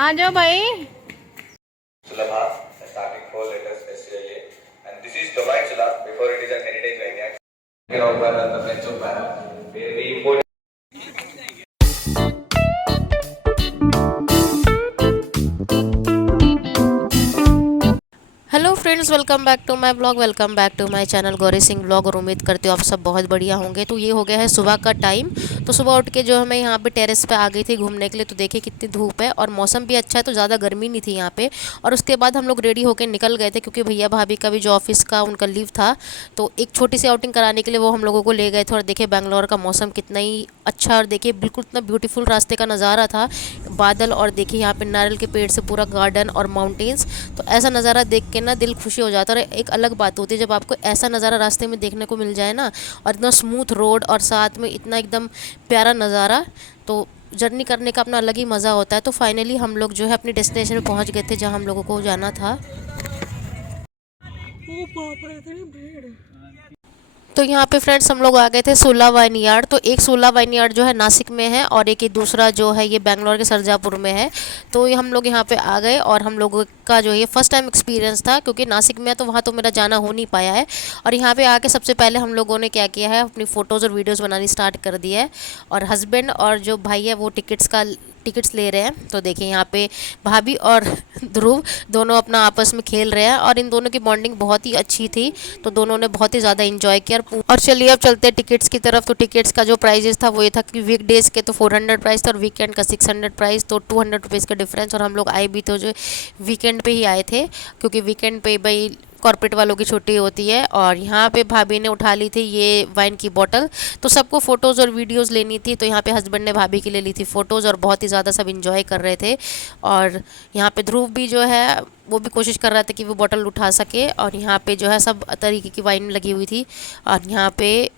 आ जाओ भाई। Sulabha, starting 4 letters especially, and this is Dubai Sulabh before it is a heritage vineyard. Of the French of Para, where we import. Hello friends, welcome back to my blog. Welcome back to my channel Gauri Singh blog. और उम्मीद करती हूँ आप सब बहुत बढ़िया होंगे। तो ये हो गया है सुबह का टाइम। तो सुबह उठ के जो है मैं यहाँ पे टेरेस पे आ गई थी घूमने के लिए। तो देखिए कितनी धूप है और मौसम भी अच्छा है, तो ज़्यादा गर्मी नहीं थी यहाँ पे। और उसके बाद हम लोग रेडी होकर निकल गए थे, क्योंकि भैया भाभी का भी जो ऑफिस का उनका लीव था, तो एक छोटी सी आउटिंग कराने के लिए वो हम लोगों को ले गए थे। और देखिए बेंगलोर का मौसम कितना ही अच्छा, और देखिए बिल्कुल इतना ब्यूटीफुल रास्ते का नज़ारा था, बादल, और देखिए यहाँ पे नारियल के पेड़ से पूरा गार्डन और माउंटेन्स। तो ऐसा नज़ारा देख के ना दिल खुशी हो जाता है। और एक अलग बात होती है जब आपको ऐसा नज़ारा रास्ते में देखने को मिल जाए ना, और इतना स्मूथ रोड और साथ में इतना एकदम प्यारा नज़ारा, तो जर्नी करने का अपना अलग ही मज़ा होता है। तो फाइनली हम लोग जो है अपनी डेस्टिनेशन पे पहुंच गए थे, जहां हम लोगों को जाना था। ओ बाप रे, इतनी भीड़। तो यहाँ पे फ्रेंड्स हम लोग आ गए थे सोला वाइनयार्ड। तो एक सोला वाइनयार्ड जो है नासिक में है, और एक दूसरा जो है ये बेंगलोर के सरजापुर में है। तो ये हम लोग यहाँ पे आ गए, और हम लोगों का जो ये फर्स्ट टाइम एक्सपीरियंस था, क्योंकि नासिक में है तो वहाँ तो मेरा जाना हो नहीं पाया है। और यहाँ पे आके सबसे पहले हम लोगों ने क्या किया है, अपनी फ़ोटोज़ और वीडियोज़ बनानी स्टार्ट कर दी है। और हस्बैंड और जो भाई है वो टिकट्स ले रहे हैं। तो देखिए यहाँ पे भाभी और ध्रुव दोनों अपना आपस में खेल रहे हैं, और इन दोनों की बॉन्डिंग बहुत ही अच्छी थी। तो दोनों ने बहुत ही ज़्यादा एंजॉय किया। और चलिए अब चलते हैं टिकट्स की तरफ। तो टिकट्स का जो प्राइजेस था वो ये था कि वीक डेज़ के तो 400 प्राइस था, और वीकेंड का 600 प्राइस, तो 200 रुपीज़ का डिफरेंस। और हम लोग आए भी तो जो वीकेंड पे ही आए थे, क्योंकि वीकेंड पे भाई कॉर्पोरेट वालों की छुट्टी होती है। और यहाँ पे भाभी ने उठा ली थी ये वाइन की बोतल। तो सबको फ़ोटोज़ और वीडियोज़ लेनी थी, तो यहाँ पे हस्बैंड ने भाभी के लिए ली थी फ़ोटोज़, और बहुत ही ज़्यादा सब इंजॉय कर रहे थे। और यहाँ पे ध्रुव भी जो है वो भी कोशिश कर रहा था कि वो बोतल उठा सके। और यहाँ पे जो है सब तरीके की वाइन लगी हुई थी, और यहाँ पे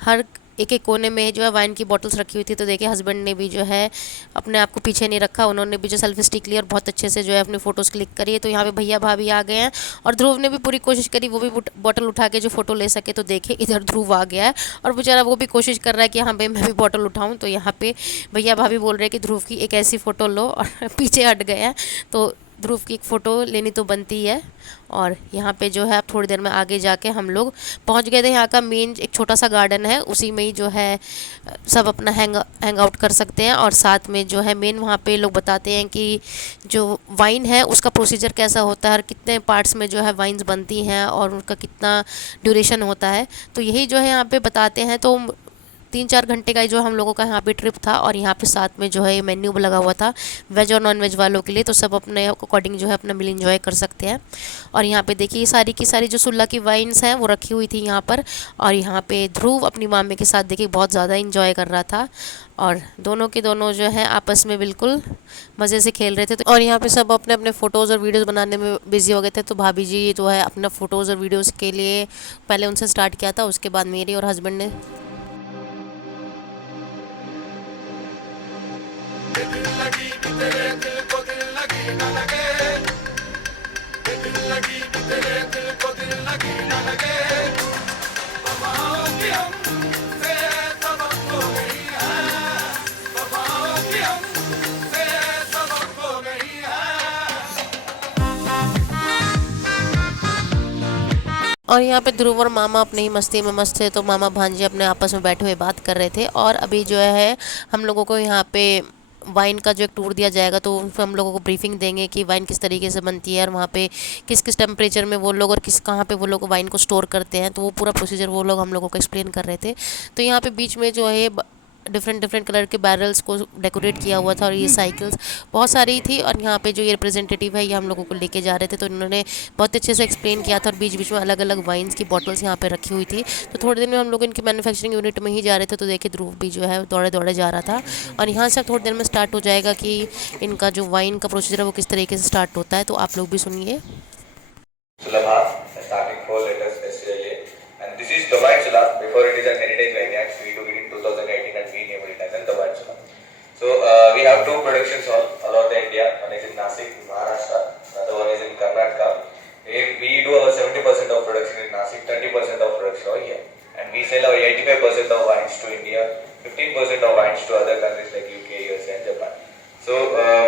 हर एक एक कोने में जो है वाइन की बॉटल्स रखी हुई थी। तो देखिए हस्बैंड ने भी जो है अपने आप को पीछे नहीं रखा, उन्होंने भी जो सेल्फी स्टिक ली और बहुत अच्छे से जो है अपनी फ़ोटोज़ क्लिक करी है। तो यहाँ पे भैया भाभी आ गए हैं, और ध्रुव ने भी पूरी कोशिश करी वो भी बॉटल उठा के जो फ़ोटो ले सके। तो देखिए इधर ध्रुव आ गया है, और बेचारा वो भी कोशिश कर रहा है कि हाँ भाई मैं भी बॉटल उठाऊँ। तो यहाँ पे भैया भाभी बोल रहे हैं कि ध्रुव की एक ऐसी फ़ोटो लो, और पीछे हट गए हैं। तो ध्रुव की एक फ़ोटो लेनी तो बनती है। और यहाँ पे जो है अब थोड़ी देर में आगे जाके हम लोग पहुँच गए थे। यहाँ का मेन एक छोटा सा गार्डन है, उसी में ही जो है सब अपना हैंग आउट कर सकते हैं। और साथ में जो है मेन वहाँ पे लोग बताते हैं कि जो वाइन है उसका प्रोसीजर कैसा होता है, और कितने पार्ट्स में जो है वाइन्स बनती हैं, और उनका कितना ड्यूरेशन होता है। तो यही जो है यहाँ पे बताते हैं। तो 3-4 घंटे का जो हम लोगों का यहाँ पे ट्रिप था। और यहाँ पे साथ में जो है मेन्यू लगा हुआ था वेज और नॉन वेज वालों के लिए, तो सब अपने अकॉर्डिंग जो है अपना मील इंजॉय कर सकते हैं। और यहाँ पे देखिए सारी की सारी जो सुल्ला की वाइन्स हैं वो रखी हुई थी यहाँ पर। और यहाँ पे ध्रुव अपनी मामी के साथ देखिए बहुत ज़्यादा इंजॉय कर रहा था, और दोनों के दोनों जो है आपस में बिल्कुल मज़े से खेल रहे थे। और यहाँ पे सब अपने अपने फ़ोटोज़ और वीडियोज़ बनाने में बिज़ी हो गए थे। तो भाभी जी जो है अपना फ़ोटोज़ और वीडियोज़ के लिए पहले उनसे स्टार्ट किया था, उसके बाद मेरी और हस्बैंड ने। दिल लगी कि तेरे दिल को दिल लगी ना लगे, दिल लगी कि तेरे दिल को दिल लगी ना लगे। वफाओं की हमसे सबक हो गई है, वफाओं की हमसे सबक हो गई है। और यहाँ पे ध्रुव और मामा अपनी ही मस्ती में मस्त थे। तो मामा भांजी अपने आपस में बैठे हुए बात कर रहे थे। और अभी जो है हम लोगों को यहाँ पे वाइन का जो एक टूर दिया जाएगा, तो उन पर हम लोगों को ब्रीफिंग देंगे कि वाइन किस तरीके से बनती है, और वहाँ पे किस किस टेम्परेचर में वो लोग और किस कहाँ पे वो लोग वाइन को स्टोर करते हैं। तो वो पूरा प्रोसीजर वो लोग हम लोगों को एक्सप्लेन कर रहे थे। तो यहाँ पे बीच में जो है डिफरेंट कलर के बैरल्स को डेकोरेट किया हुआ था, और ये साइकिल्स बहुत सारी थी। और यहाँ पे जो ये रिप्रेजेंटेटिव है ये हम लोगों को लेके जा रहे थे, तो इन्होंने बहुत अच्छे से एक्सप्लेन किया था। और बीच बीच में अलग अलग वाइन्स की बॉटल्स यहाँ पे रखी हुई थी। तो थोड़ी देर में हम लोग इनकी मैन्युफैक्चरिंग यूनिट में ही जा रहे थे। तो देखिए ध्रुव भी जो है दौड़े दौड़े जा रहा था। और यहाँ से थोड़ी देर में स्टार्ट हो जाएगा कि इनका जो वाइन का प्रोसीजर है वो किस तरीके से स्टार्ट होता है। तो आप लोग भी सुनिए। Sulabha, starting 4 letters especially, and this is Dubai Sulabh before it is a heritage vineyard. We took it in 2018 and we named it as a Dubai Sulabh. So we have two productions all over the India. One is in Nasik, Maharashtra. Another one is in Karnataka. We do our 70% of production in Nasik, 30% of production over here, and we sell our 85% of wines to India, 15% of wines to other countries like UK, USA, and Japan. So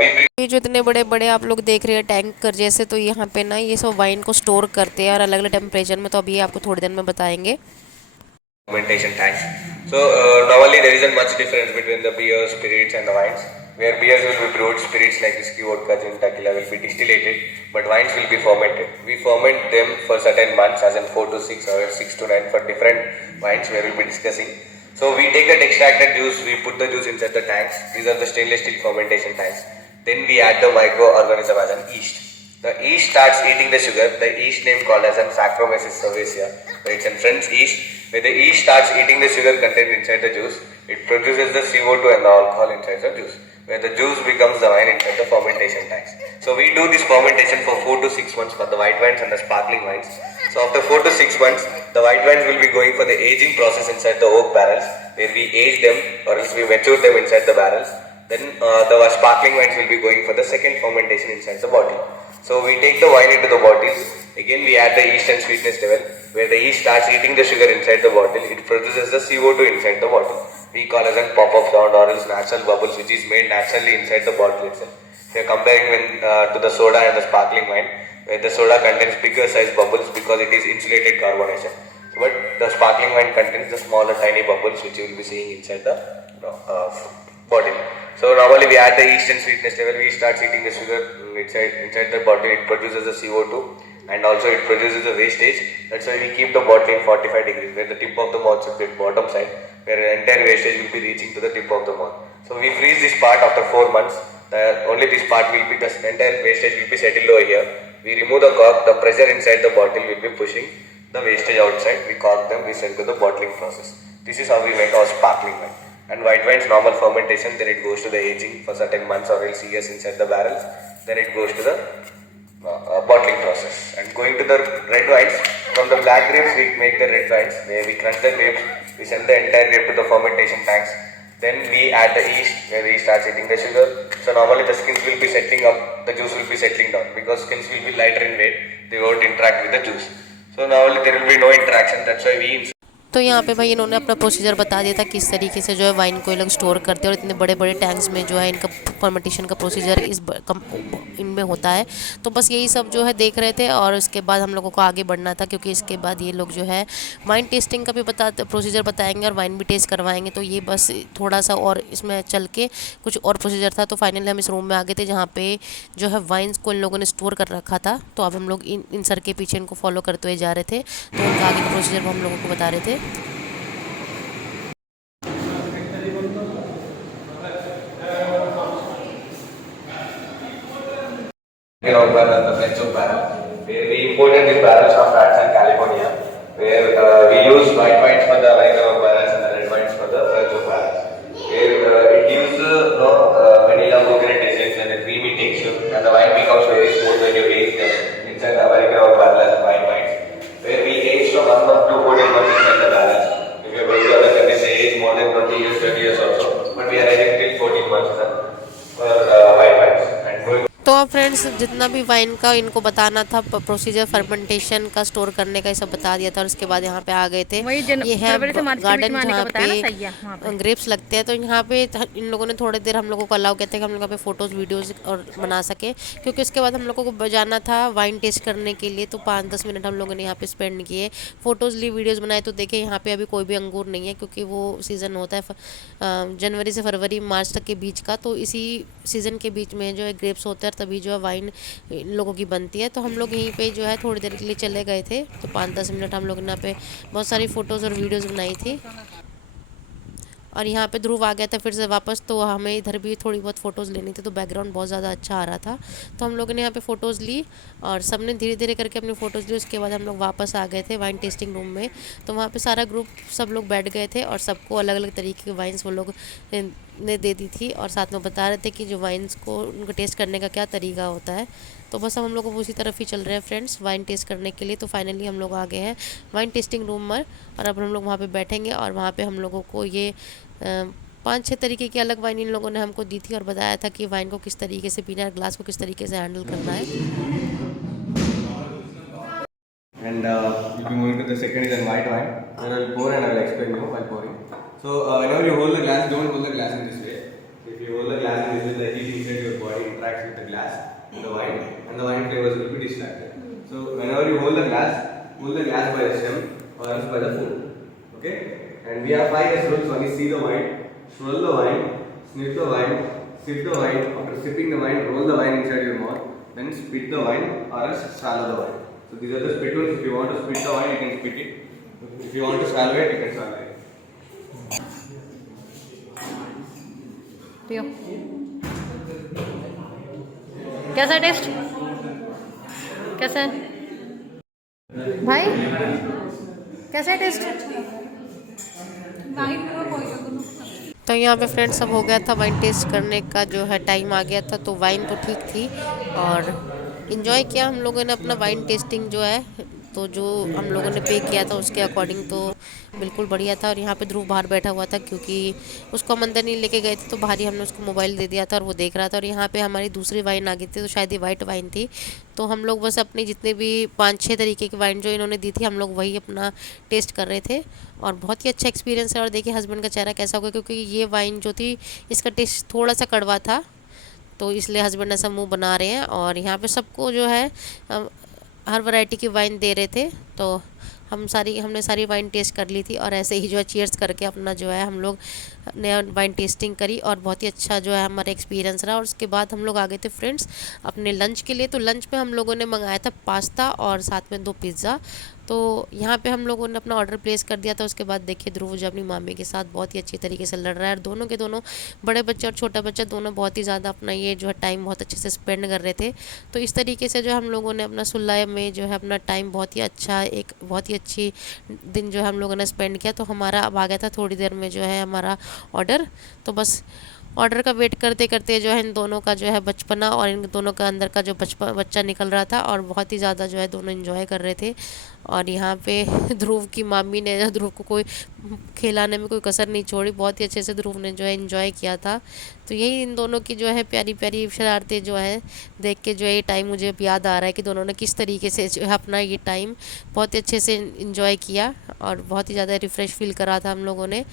we bring जो इतने बड़े बड़े आप लोग देख रहे हैं tanker जैसे, तो यहाँ पे ना ये सब वाइन को स्टोर करते हैं और अलग अलग टेम्परेचर में, तो अभी आपको थोड़ी देर में बताएंगे। Fermentation tanks. So normally there isn't much difference between the beer, spirits and the wines. Where beers will be brewed, spirits like whiskey, vodka, gin, tequila will be distillated, but wines will be fermented. We ferment them for certain months, as in 4 to 6 or 6 to 9 for different wines where we'll be discussing. So we take that extracted juice, we put the juice inside the tanks. These are the stainless steel fermentation tanks. Then we add the microorganism as an yeast. The yeast starts eating the sugar. The yeast name called as an Saccharomyces cerevisiae. It's a French yeast. When the yeast starts eating the sugar contained inside the juice, it produces the CO2 and the alcohol inside the juice, where the juice becomes the wine inside the fermentation tanks. So we do this fermentation for 4 to 6 months for the white wines and the sparkling wines. So after 4 to 6 months, the white wines will be going for the aging process inside the oak barrels, where we age them or else we mature them inside the barrels. Then the sparkling wines will be going for the second fermentation inside the bottle. So we take the wine into the bottles. Again we add the yeast and sweetness level, where the yeast starts eating the sugar inside the bottle. It produces the CO2 inside the bottle. We call as a pop-up sound or else natural bubbles, which is made naturally inside the bottle itself. If you are comparing to the soda and the sparkling wine, where the soda contains bigger size bubbles because it is insulated carbonation. But the sparkling wine contains the smaller tiny bubbles which you will be seeing inside the bottle. So normally we add the yeast and sweetness level. We start eating the sugar inside the bottle. It produces the CO2 and also it produces the wastage. That's why we keep the bottle in 45 degrees, where the tip of the mouth should be bottom side, where the entire wastage will be reaching to the tip of the mouth. So we freeze this part after 4 months. Only this part will be, the entire wastage will be settled over here. We remove the cork. The pressure inside the bottle will be pushing the wastage outside. We cork them. We send to the bottling process. This is how we make our sparkling wine. And white wine's normal fermentation, then it goes to the aging for certain months or else years inside the barrels. Then it goes to the bottling process. And going to the red wines, from the black grapes we make the red wines, where we crunch the grapes, we send the entire grape to the fermentation tanks. Then we add the yeast, where the yeast starts eating the sugar. So normally the skins will be settling up, the juice will be settling down, because skins will be lighter in weight, they won't interact with the juice. So normally there will be no interaction, that's why we तो यहाँ पे भाई इन्होंने अपना procedure बता दिया था किस तरीके से जो है वाइन को ये लोग स्टोर करते हैं, और इतने बड़े बड़े टैंक्स में जो है इनका फर्मेंटेशन का प्रोसीजर इनमें होता है। तो बस यही सब जो है देख रहे थे, और उसके बाद हम लोगों को आगे बढ़ना था, क्योंकि इसके बाद ये लोग जो है वाइन टेस्टिंग का भी प्रोसीजर बताएंगे और वाइन भी टेस्ट करवाएंगे। तो ये बस थोड़ा सा और इसमें चल के कुछ और प्रोसीजर था। तो फाइनली हम इस रूम में आ गए थे जहाँ पे जो है वाइन्स को इन लोगों ने स्टोर कर रखा था। तो अब हम लोग इन सर के पीछे इनको फॉलो करते हुए जा रहे थे, तो उनका आगे का प्रोसीजर वो हम लोगों को बता रहे थे। barrel, the French oak barrel, where we imported these barrels from France and California, where we use white wines for the American oak barrels and the red wines for the French oak barrels. Where it gives vanilla coconut essence and a creamy texture, and the wine becomes very smooth when you age them inside the American oak barrel as white wines. Where we age from 1 month to 14 months inside the barrels. If you are going to other countries, they age more than 20 years, 30 years also, but we are aging till 14 months for white wines. And going तो अब friends जितना भी wine का इनको बताना था procedure, fermentation का, store करने का, ये सब बता दिया था। और उसके बाद यहाँ पे आ गए थे, ये है गार्डन जहाँ पे ग्रेप्स लगते हैं। तो यहाँ पे इन लोगों ने थोड़ी देर हम लोगों को अलाउ कहते हैं कि हम लोग यहाँ पे फ़ोटोज़ वीडियोज़ और बना सके, क्योंकि उसके बाद हम लोगों को जाना था वाइन टेस्ट करने के लिए। तो 5-10 मिनट हम लोगों ने यहाँ पे स्पेंड किए, फ़ोटोज़ ली, वीडियोज़ बनाए। तो देखें यहाँ पे अभी कोई भी अंगूर नहीं है, क्योंकि वो सीज़न होता है जनवरी से फरवरी मार्च तक के बीच का। तो इसी सीज़न के बीच में जो है ग्रेप्स होते हैं, तभी जो है वाइन इन लोगों की बनती है। तो हम लोग यहीं पे जो है थोड़ी देर के लिए चले गए थे। तो 5-10 मिनट हम लोग ने यहाँ पे बहुत सारी फ़ोटोज़ और वीडियोज़ बनाई थी। और यहाँ पे ध्रुव आ गया था फिर से वापस, तो हमें इधर भी थोड़ी बहुत फ़ोटोज़ लेनी थी। तो बैकग्राउंड बहुत ज़्यादा अच्छा आ रहा था, तो हम लोगों ने यहाँ पे फ़ोटोज़ ली और सब ने धीरे धीरे करके अपनी फ़ोटोज़ ली। उसके बाद हम लोग वापस आ गए थे वाइन टेस्टिंग रूम में। तो वहाँ पे सारा ग्रुप सब लोग बैठ गए थे और सबको अलग अलग तरीके के वाइन्स वो लोग ने दे दी थी, और साथ में बता रहे थे कि जो वाइन्स को उनको टेस्ट करने का क्या तरीका होता है। तो बस अब हम लोग उसी तरफ ही चल रहे हैं फ्रेंड्स वाइन टेस्ट करने के लिए। तो फाइनली हम लोग आ गए हैं वाइन टेस्टिंग रूम में, और अब हम लोग वहाँ पे बैठेंगे और वहाँ पे हम लोगों को ये 5-6 तरीके की अलग वाइन इन लोगों ने हमको दी थी, और बताया था कि वाइन को किस तरीके से पीना है, ग्लास को किस तरीके से हैंडल करना है। And we'll be moving to the second is a white wine. Where I'll pour and I'll explain you while pouring. So whenever you hold the glass, don't hold the glass in this way. If you hold the glass in this way, the heat inside your body interacts with the Okay? And we have 5 S rules. One is see the wine, swirl the wine, sniff the wine, sip the wine. After sipping the wine, roll the wine inside your mouth. Then spit the wine or else swallow the wine. So these are the spit rules. If you want to spit the wine, you can spit it. If you want to swallow it, you can swallow it. पियो। कैसा test? कैसा है भाई? कैसा test? तो यहाँ पे friends सब हो गया था, वाइन टेस्ट करने का जो है टाइम आ गया था। तो वाइन तो ठीक थी और इन्जॉय किया हम लोगों ने अपना वाइन टेस्टिंग जो है। तो जो हम लोगों ने पे किया था उसके अकॉर्डिंग तो बिल्कुल बढ़िया था। और यहाँ पे ध्रुव बाहर बैठा हुआ था क्योंकि उसको हम अंदर नहीं लेके गए थे, तो बाहर ही हमने उसको मोबाइल दे दिया था और वो देख रहा था। और यहाँ पे हमारी दूसरी वाइन आ गई थी, तो शायद ये वाइट वाइन थी। तो हम लोग बस अपनी जितने भी 5-6 तरीके की वाइन जो इन्होंने दी थी, हम लोग वही अपना टेस्ट कर रहे थे। और बहुत ही अच्छा एक्सपीरियंस है। और देखिए हस्बैंड का चेहरा कैसा होगा, क्योंकि ये वाइन जो थी इसका टेस्ट थोड़ा सा कड़वा था, तो इसलिए हस्बैंड ऐसा मुंह बना रहे हैं। और यहाँ पे सबको जो है हर वैरायटी की वाइन दे रहे थे। तो हमने सारी वाइन टेस्ट कर ली थी और ऐसे ही जो है चीयर्स करके अपना जो है हम लोग नया वाइन टेस्टिंग करी और बहुत ही अच्छा जो है हमारा एक्सपीरियंस रहा। और उसके बाद हम लोग आ गए थे फ्रेंड्स अपने लंच के लिए। तो लंच में हम लोगों ने मंगाया था पास्ता और साथ में 2 पिज़्ज़ा। तो यहाँ पे हम लोगों ने अपना ऑर्डर प्लेस कर दिया था। उसके बाद देखिए ध्रुव जो अपनी मामी के साथ बहुत ही अच्छी तरीके से लड़ रहा है। और दोनों के दोनों, बड़े बच्चे और छोटा बच्चा, दोनों बहुत ही ज़्यादा अपना ये जो है टाइम बहुत अच्छे से स्पेंड कर रहे थे। तो इस तरीके से जो हम लोगों ने अपना सुल्ला में जो है अपना टाइम बहुत ही अच्छा, एक बहुत ही अच्छी दिन जो है हम लोगों ने स्पेंड किया। तो हमारा अब आ गया था थोड़ी देर में जो है हमारा ऑर्डर। तो बस ऑर्डर का वेट करते करते जो है इन दोनों का जो है बचपना और इन दोनों का अंदर का जो बच्चा निकल रहा था और बहुत ही ज़्यादा जो है दोनों एंजॉय कर रहे थे। और यहाँ पे ध्रुव की मामी ने ध्रुव को कोई खिलाने में कोई कसर नहीं छोड़ी, बहुत ही अच्छे से ध्रुव ने जो है एंजॉय किया था। तो यही इन दोनों की जो है प्यारी प्यारी शरारतें जो है देख के जो है ये टाइम मुझे अब याद आ रहा है कि दोनों ने किस तरीके से जो है अपना ये टाइम बहुत ही अच्छे से एंजॉय किया और बहुत ही ज़्यादा रिफ़्रेश फील करा था हम लोगों ने।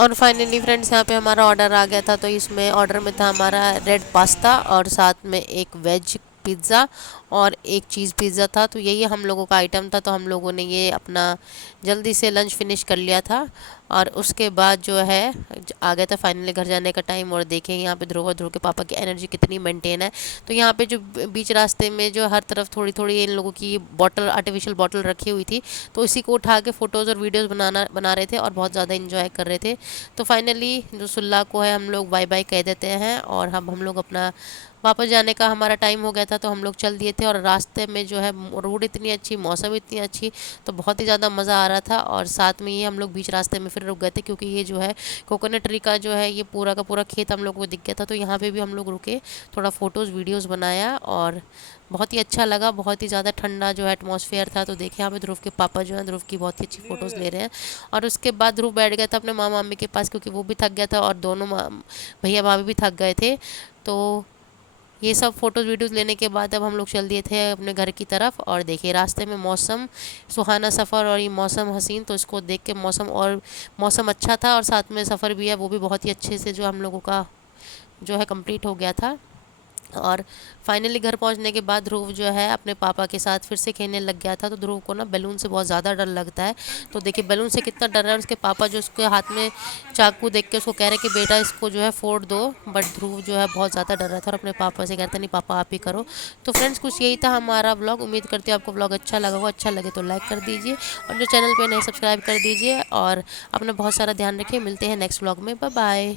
और फाइनली फ्रेंड्स यहाँ पे हमारा ऑर्डर आ गया था। तो इसमें ऑर्डर में था हमारा रेड पास्ता और साथ में एक वेज पिज़्ज़ा और एक चीज़ पिज़्ज़ा था। तो यही हम लोगों का आइटम था। तो हम लोगों ने ये अपना जल्दी से लंच फिनिश कर लिया था और उसके बाद जो है आ गया था फाइनली घर जाने का टाइम। और देखें यहाँ पे ध्रुव और ध्रुव के पापा की एनर्जी कितनी मेंटेन है। तो यहाँ पे जो बीच रास्ते में जो हर तरफ थोड़ी थोड़ी इन लोगों की बॉटल, आर्टिफिशियल बॉटल रखी हुई थी, तो इसी को उठा के फ़ोटोज़ और वीडियोज़ बना रहे थे और बहुत ज़्यादा इंजॉय कर रहे थे। तो फाइनली जो सुल्ला को है हम लोग बाय बाय कह देते हैं और हम लोग अपना वापस जाने का हमारा टाइम हो गया था। तो हम लोग चल दिए थे और रास्ते में जो है रोड इतनी अच्छी, मौसम इतनी अच्छी, तो बहुत ही ज़्यादा मज़ा आ रहा था। और साथ में ये हम लोग बीच रास्ते में फिर रुक गए थे क्योंकि ये जो है कोकोनट ट्री का जो है ये पूरा का पूरा खेत हम लोग को दिख गया था। तो यहाँ पे भी हम लोग रुके, थोड़ा फ़ोटोज़ वीडियोज़ बनाया और बहुत ही अच्छा लगा। बहुत ही ज़्यादा ठंडा जो है एटमॉस्फेयर था। तो देखिए यहाँ पे ध्रुव के पापा जो हैं ध्रुव की बहुत ही अच्छी फ़ोटोज़ ले रहे हैं। और उसके बाद ध्रुव बैठ गया था अपने मामा मामी के पास क्योंकि वो भी थक गया था और दोनों भैया भाभी भी थक गए थे। तो ये सब फ़ोटोज़ वीडियोज़ लेने के बाद अब हम लोग चल दिए थे अपने घर की तरफ। और देखिए रास्ते में मौसम सुहाना सफ़र और ये मौसम हसीन, तो इसको देख के मौसम अच्छा था और साथ में सफ़र भी है वो भी बहुत ही अच्छे से जो हम लोगों का जो है कंप्लीट हो गया था। और फाइनली घर पहुंचने के बाद ध्रुव जो है अपने पापा के साथ फिर से खेलने लग गया था। तो ध्रुव को ना बैलून से बहुत ज़्यादा डर लगता है। तो देखिए बैलून से कितना डर रहा है। उसके पापा जो उसके हाथ में चाकू देख के उसको कह रहे कि बेटा इसको जो है फोड़ दो, बट ध्रुव जो है बहुत ज़्यादा डर रहा था और अपने पापा से कहता नहीं पापा आप ही करो। तो फ्रेंड्स कुछ यही था हमारा ब्लॉग। उम्मीद करती हूँ आपको ब्लॉग अच्छा लगा होगा। अच्छा लगे तो लाइक कर दीजिए और जो चैनल पर नए सब्सक्राइब कर दीजिए और अपना बहुत सारा ध्यान रखिए। मिलते हैं नेक्स्ट ब्लॉग में। Bye bye.